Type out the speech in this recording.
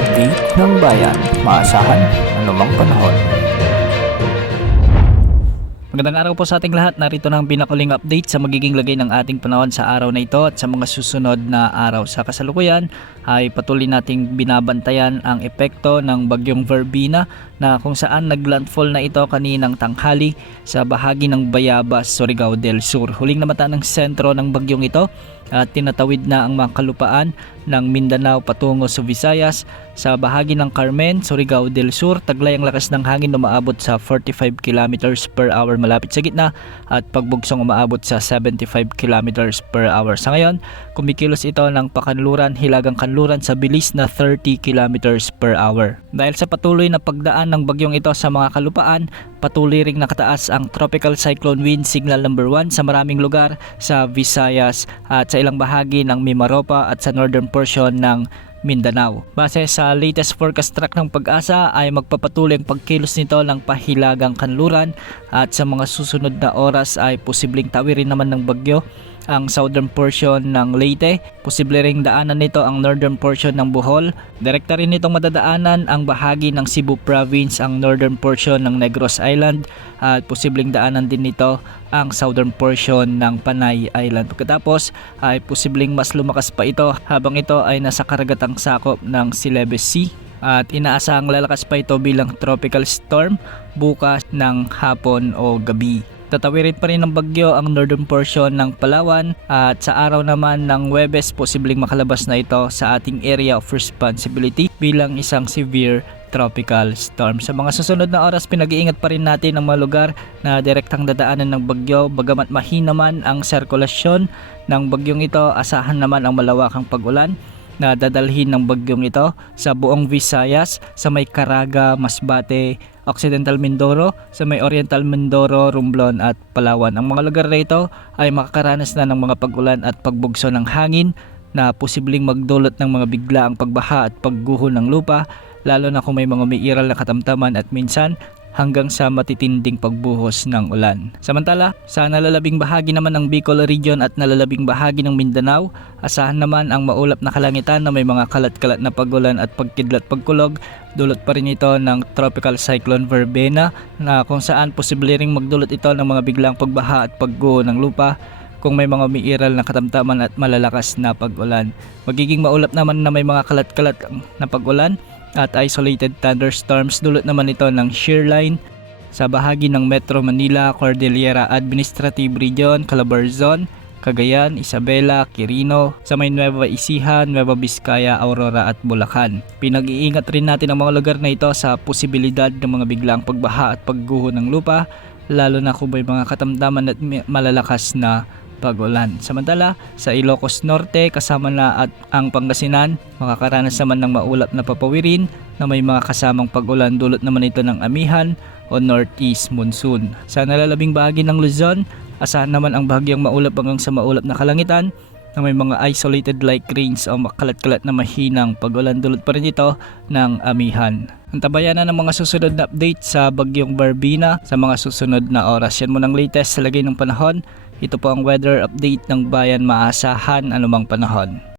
update ng bayan. Maasahan anumang panahon. Magandang araw po sa ating lahat. Narito na ang pinakuling update sa magiging lagay ng ating panahon sa araw na ito at sa mga susunod na araw. Sa kasalukuyan ay patuloy nating binabantayan ang epekto ng bagyong Verbena na kung saan naglandfall na ito kaninang tanghali sa bahagi ng Bayabas, Surigao del Sur. Huling namata ng sentro ng bagyong ito at tinatawid na ang mga kalupaan ng Mindanao patungo sa Visayas. Sa bahagi ng Carmen, Surigao del Sur, taglay ang lakas ng hangin na umaabot sa 45 km per hour malapit sa gitna at pagbugsong umaabot sa 75 km per hour. Sa ngayon, kumikilos ito ng pakanluran, hilagang kanluran sa bilis na 30 km per hour. Dahil sa patuloy na pagdaan ng bagyong ito sa mga kalupaan, patuloy ring nakataas ang Tropical Cyclone Wind Signal number 1 sa maraming lugar sa Visayas at sa ilang bahagi ng Mimaropa at sa northern portion ng Mindanao. Base sa latest forecast track ng Pag-asa ay magpapatuloy ang pagkilos nito ng pahilagang kanluran at sa mga susunod na oras ay posibleng tawirin naman ng bagyo ang southern portion ng Leyte. Posible ring daanan nito ang northern portion ng Bohol. Direkta rin nitong madadaanan ang bahagi ng Cebu Province, ang northern portion ng Negros Island at posibleng daanan din nito ang southern portion ng Panay Island. Pagkatapos ay posibleng mas lumakas pa ito habang ito ay nasa karagatang sakop ng Celebes Sea at inaasahang lalakas pa ito bilang tropical storm bukas ng hapon o gabi. Tatawirin pa rin ng bagyo ang northern portion ng Palawan at sa araw naman ng Huwebes posibleng makalabas na ito sa ating area of responsibility bilang isang severe tropical storm. Sa mga susunod na oras, pinag-iingat pa rin natin ang mga lugar na direktang dadaanan ng bagyo. Bagamat mahina man ang sirkulasyon ng bagyong ito, asahan naman ang malawakang pag-ulan na dadalhin ng bagyong ito sa buong Visayas, sa may Caraga, Masbate, Occidental Mindoro, sa may Oriental Mindoro, Romblon at Palawan. Ang mga lugar na ito ay makakaranas na ng mga pag-ulan at pagbugso ng hangin na posibleng magdulot ng mga biglaang pagbaha at pagguho ng lupa, lalo na kung may mga umiiral na katamtaman at minsan hanggang sa matitinding pagbuhos ng ulan. Samantala, sa nalalabing bahagi naman ng Bicol Region at nalalabing bahagi ng Mindanao, asahan naman ang maulap na kalangitan na may mga kalat-kalat na pagulan at pagkidlat pagkulog. Dulot pa rin ito ng Tropical Cyclone Verbena na kung saan posible ring magdulot ito ng mga biglang pagbaha at pagguho ng lupa kung may mga umiiral na katamtaman at malalakas na pag-ulan. Magiging maulap naman na may mga kalat-kalat na pag-ulan at isolated thunderstorms. Dulot naman ito ng shear line sa bahagi ng Metro Manila, Cordillera Administrative Region, Calabarzon, Cagayan, Isabela, Quirino, sa may Nueva Ecija, Nueva Vizcaya, Aurora at Bulacan. Pinag-iingat rin natin ang mga lugar na ito sa posibilidad ng mga biglang pagbaha at pagguho ng lupa, lalo na kung may mga katamtaman at malalakas na pag-ulan. Samantala, sa Ilocos Norte kasama na at ang Pangasinan, makakaranas naman ng maulap na papawirin na may mga kasamang pag-ulan. Dulot naman ito ng amihan o northeast monsoon. Sa nalalabing bahagi ng Luzon, asahan naman ang bahagyang maulap hanggang sa maulap na kalangitan na may mga isolated light rains o makalat-kalat na mahinang pag-ulan. Dulot pa rin ito ng amihan. Antabayan na ng mga susunod na update sa bagyong Verbena sa mga susunod na oras. Yan muna ang latest sa lagay ng panahon. Ito po ang weather update ng bayan, maasahan anumang panahon.